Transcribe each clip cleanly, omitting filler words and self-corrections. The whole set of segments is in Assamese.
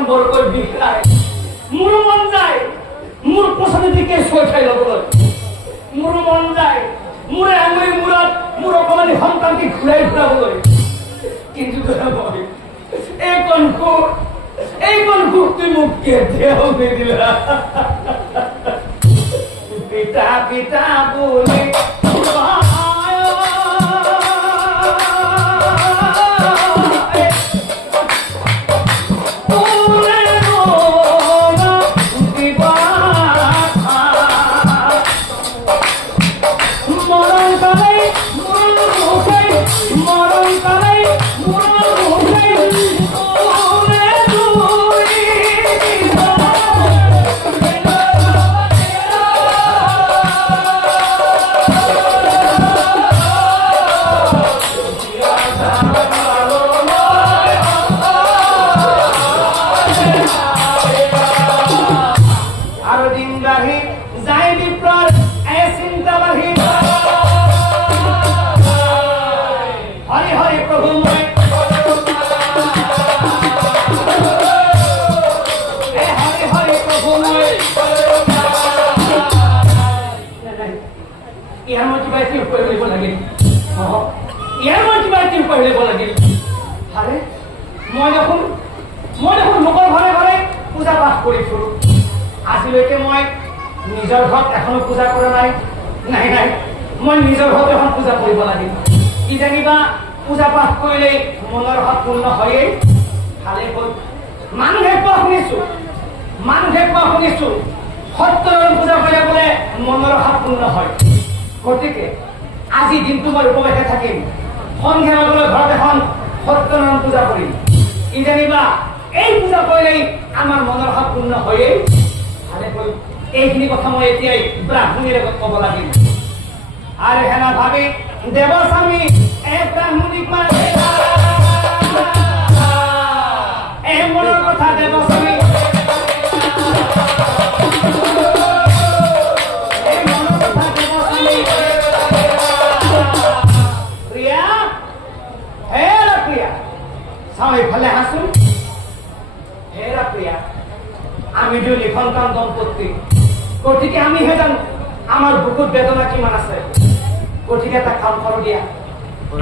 এখন বৰকৈ বিষায় মোৰ মন যায় মোৰ পছন্দ দিকে সৈঠাই ল'বলৈ মোৰ মন যায় মোৰে আঙুলি মূৰত মোৰ অকমানি সন্তানকে ঘূৰাই ফুৰাবলৈ কিন্তু মই এইকণ সুখ তুই মোক কেতিয়াও নিদিলা পিতা পিতা বুলি আজিলৈকে মই নিজৰ ঘৰত এখনো পূজা কৰা নাই নাই নাই মই নিজৰ ঘৰত এখন পূজা কৰিব লাগিব কি জানিবা পূজা পাঠ কৰিলে মনৰ ভাৱ পূৰ্ণ হয়েই ভালে হ'ল মানুহে কোৱা শুনিছো সত্যনাৰায়ণ পূজা কৰিলে বোলে মনৰ ভাৱ পূৰ্ণ হয় গতিকে আজি দিনটো মই উপবাসে থাকিম সন্ধিয়া লগলৈ ঘৰত এখন সত্যনাৰায়ণ পূজা কৰিম কি জানিবা এই পূজা কৰিলেই আমাৰ মনৰ ভাৱ পূৰ্ণ হয়েই ভালে হ'ল এইখিনি কথা মই এতিয়াই ব্ৰাহ্মণীৰ আগত ক'ব লাগিল আৰু হেনা ভাবি দেৱস্বামী ব্ৰাহ্মণীক মনৰ কথা দেৱস্বামী প্ৰিয়া হে প্ৰিয়া চাওঁ এইফালে হাঁচোন হেৰা প্ৰিয়া আমি দুই সন্তান দম্পতি গতিকে আমিহে জানো আমাৰ বুকুত বেদনা কিমান আছে গতিকে এটা কাম কৰো দিয়া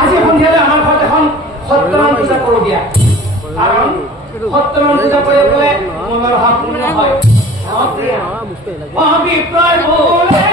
আজি সন্ধিয়ালৈ আমাৰ ঘৰত এখন সত্যনাৰায়ণ পূজা কৰো দিয়া কাৰণ সত্যনাৰায়ণ পূজা কৰিলে মনৰ ভাৱ পূৰ্ণ হয় অভিপ্ৰায় বোলে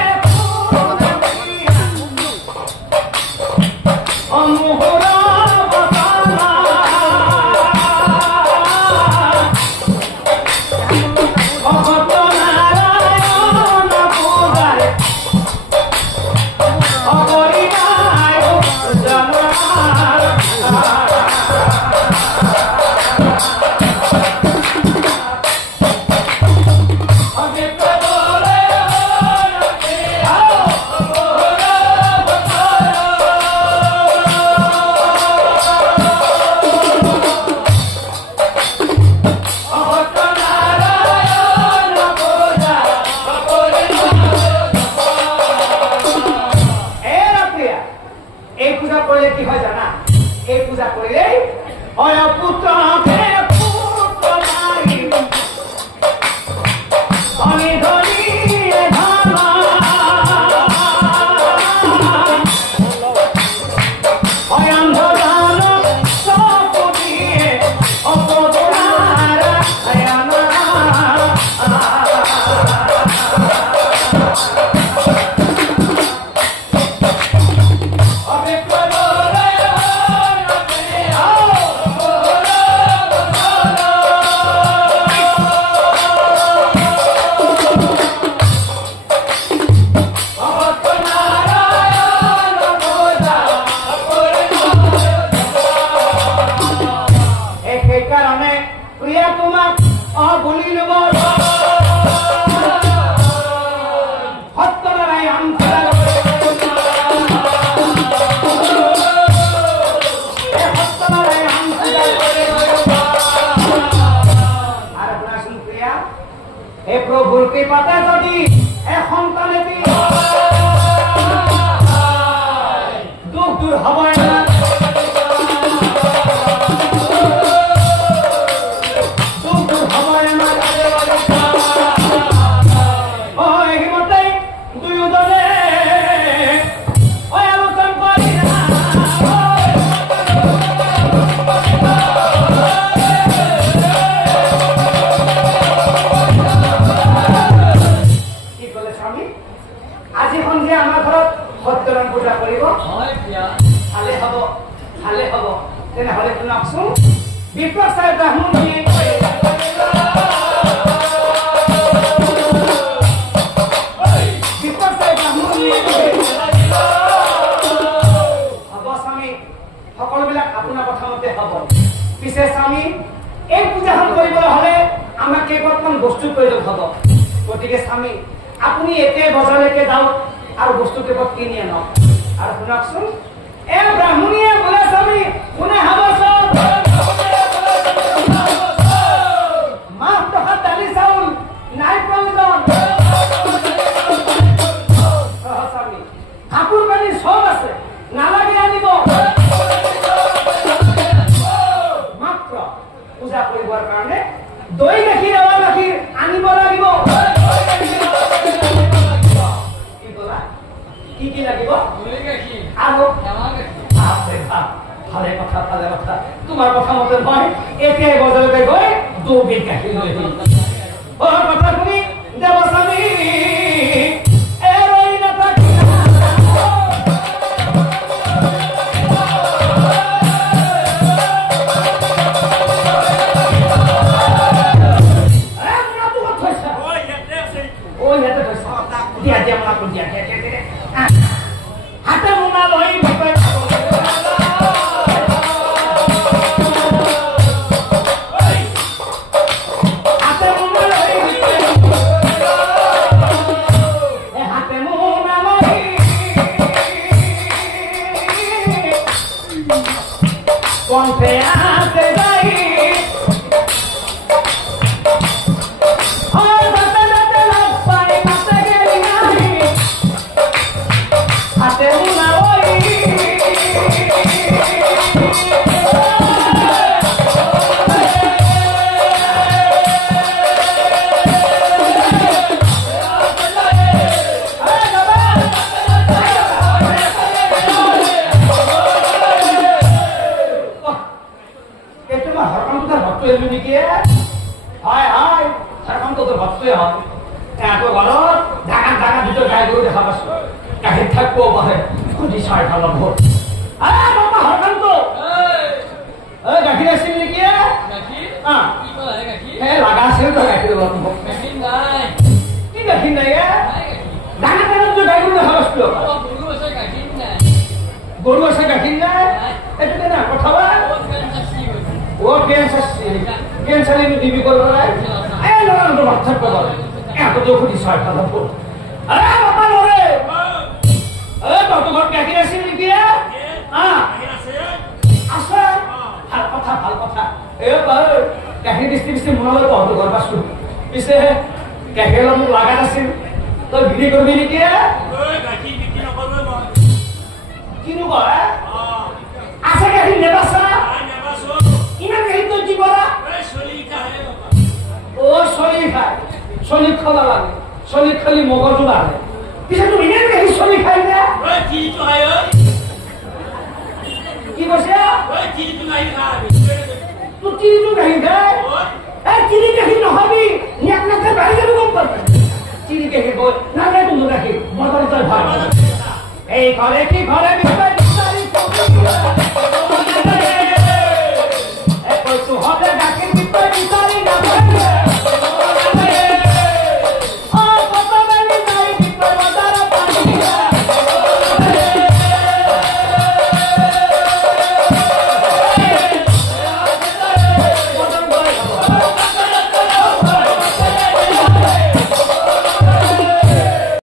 ভালে হ'ব তেনেহ'লে শুনকচোন বিপ্ৰচাৰ ব্ৰাহ্মণীয়ে হ'ব স্বামী সকলোবিলাক আপোনাৰ কথা মতে হ'ব পিছে স্বামী এই পূজাখন কৰিবলৈ হ'লে আমাক কেইবাটামান বস্তু প্ৰয়োজন হ'ব গতিকে স্বামী আপুনি একে বজাৰলৈকে যাওক আৰু বস্তু কেইবাট কিনি আনক আৰু শুনকচোন এই ব্ৰাহ্মণীয়ে বোলে স্বামী কোনে হ'ব চব মাছ টকা দালি চাউল নাই প্ৰয়োজন স্বামী কাপোৰ কানি চব আছে নালাগে আনিব মাত্ৰ পূজা কৰিবৰ কাৰণে দৈ গাখীৰ এৱা গাখীৰ আনিব লাগিব কি কি লাগিব আৰু ভালে কথা তোমাৰ কথা মতে মই এতিয়াই বজাৰলৈ গৈ 2 বিধ গাখীৰ লৈ আহিম কথা শুনি দেৱস্বামী হাতে মোনা লৈ গৰু আছে গাখীৰ নাই এইটো না কথা ও কেঞ্চালি দিবি কৰিব লাগে এই ল'ৰাটো বাচ্চা ক'ব এত তো খুদি ছয় খালা ফুল আৰে বাবা নৰে এই বাবা ঘৰ গাখীৰ আছে নেকি আছে ভাল কথা এই গাখীৰ দিস্তি মনলৈ বহুত ঘৰ পাছো পিছে গাখীৰ মোক লাগাত আছিল তই বিক্ৰী কৰিবি নেকি গাখীৰ বিক্ৰী নকৰিব মই কিনো কয় আছে গাখীৰ নেবাছা ইমান গাখীৰ তই কি কৰা ও চলি খাবা লাগে চলি খালি মগজু লাগে পিছে তুমি ইমান গাখীৰ চলি খাই দে কি কৈছে তোৰ তিনিটো গাখীৰ খাই এই তিনি গাখীৰ নহবি নিয়াক নাখাই বাঢ়ি যাব গম পাবি তিনি গাখীৰ গৈ নালাগে কোনো গাখীৰ মজা তই ভাল এই ঘৰে কি ঘৰে বিচাৰি